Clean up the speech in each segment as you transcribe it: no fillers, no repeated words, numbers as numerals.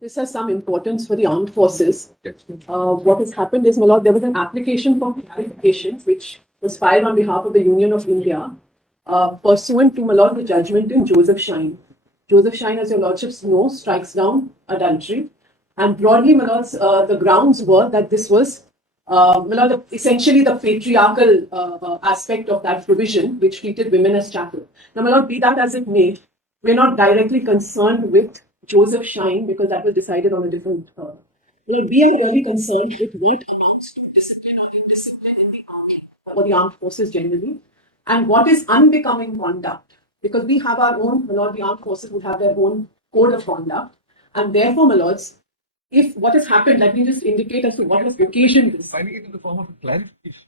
This has some importance for the armed forces. What has happened is, my lord, there was an application for clarification which was filed on behalf of the Union of India, pursuant to, my lord, the judgment in Joseph Shine. Joseph Shine, as your lordships know, strikes down adultery. And broadly, my lords, the grounds were that this was, my lord, essentially the patriarchal aspect of that provision, which treated women as chattel. Now, my lord, be that as it may, we're not directly concerned with Joseph Shine because that was decided on a different. We are really concerned with what amounts to discipline or indiscipline in the army or the armed forces generally, and what is unbecoming conduct. Because we have our own, my lord, the armed forces would have their own code of conduct, and therefore, my lords, if what has happened, let me just indicate as to what has occasioned this. Finding it in the form of a clarification.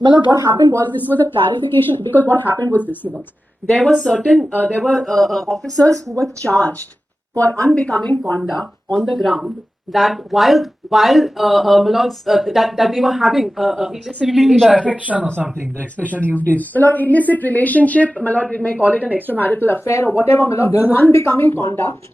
My lord, what happened was this was a clarification because what happened was this, my lord. There were certain, officers who were charged for unbecoming conduct on the ground that while my lords, that they were having illicit The affection or something, the expression used is. My lord, illicit relationship, my lord, we may call it an extramarital affair or whatever, my lord, unbecoming conduct.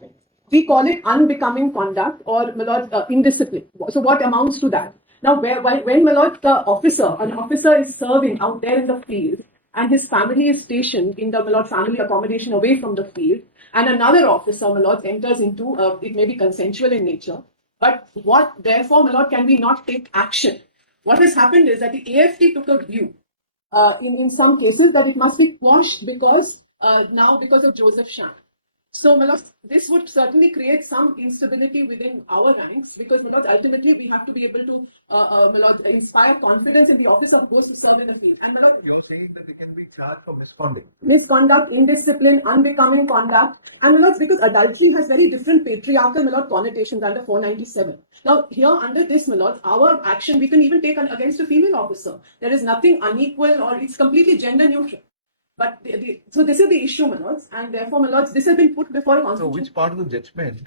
We call it unbecoming conduct or, my lord, indiscipline. So what amounts to that? Now, when, my lord, an officer is serving out there in the field and his family is stationed in the, my lord, family accommodation away from the field, and another officer, my lord, enters into, it may be consensual in nature, but what, therefore, my lord, can we not take action? What has happened is that the AFT took a view, in some cases, that it must be quashed because, now because of Joseph Shine. So, my lord, this would certainly create some instability within our ranks because, my lord, ultimately we have to be able to, my lord, inspire confidence in the office of those who serve in the field. And, my lord, You're saying that they can be charged for misconduct. Misconduct, indiscipline, unbecoming conduct, and, my lord, because adultery has very different patriarchal, my lord, connotations under 497. Now, here under this, my lord, our action we can even take against a female officer. There is nothing unequal or it's completely gender neutral. But so this is the issue, my lords, and therefore, my lords, this has been put before a constitution. So, which part of the judgment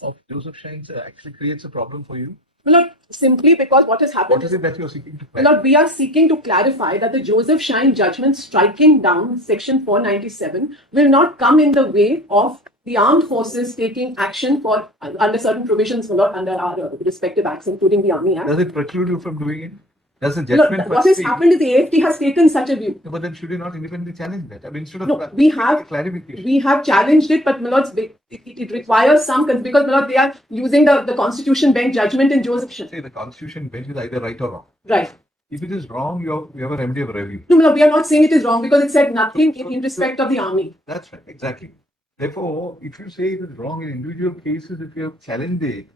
of Joseph Shine's actually creates a problem for you? My lord, simply because what has happened. What is it that you're seeking to clarify? My lord, we are seeking to clarify that the Joseph Shine judgment striking down Section 497 will not come in the way of the armed forces taking action for under certain provisions, my lord, under our respective acts, including the Army Act. Does it preclude you from doing it? Does the judgment? What has happened is the AFT has taken such a view. But then should you not independently challenge that? I mean, instead of we have clarification. We have challenged it, but my lords, it requires some because my lord, they are using the Constitution bench judgment in Joseph Shine. Say the Constitution bench is either right or wrong. Right. If it is wrong, you have a remedy of review. No, we are not saying it is wrong because it said nothing in respect of the army. That's right, exactly. Therefore, if you say it is wrong in individual cases, if you have challenged it,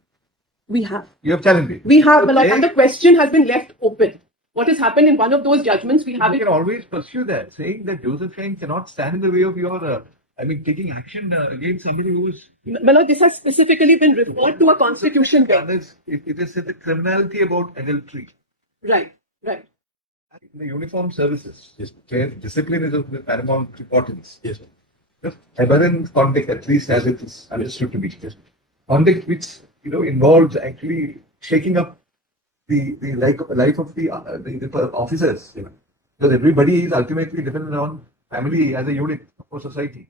we have. You have challenged it. We have, my lord, and the question has been left open. What has happened in one of those judgments, we have You can always pursue that, saying that Joseph Shine cannot stand in the way of your, taking action against somebody who is. My lord, this has specifically been referred to a constitution bench. It is said the criminality about adultery. Right. In the uniformed services, where discipline is of paramount importance. Yes. The aberrant conduct, at least as it is understood to be, conduct which involves actually shaking up the life of the officers, because everybody is ultimately dependent on family as a unit for society.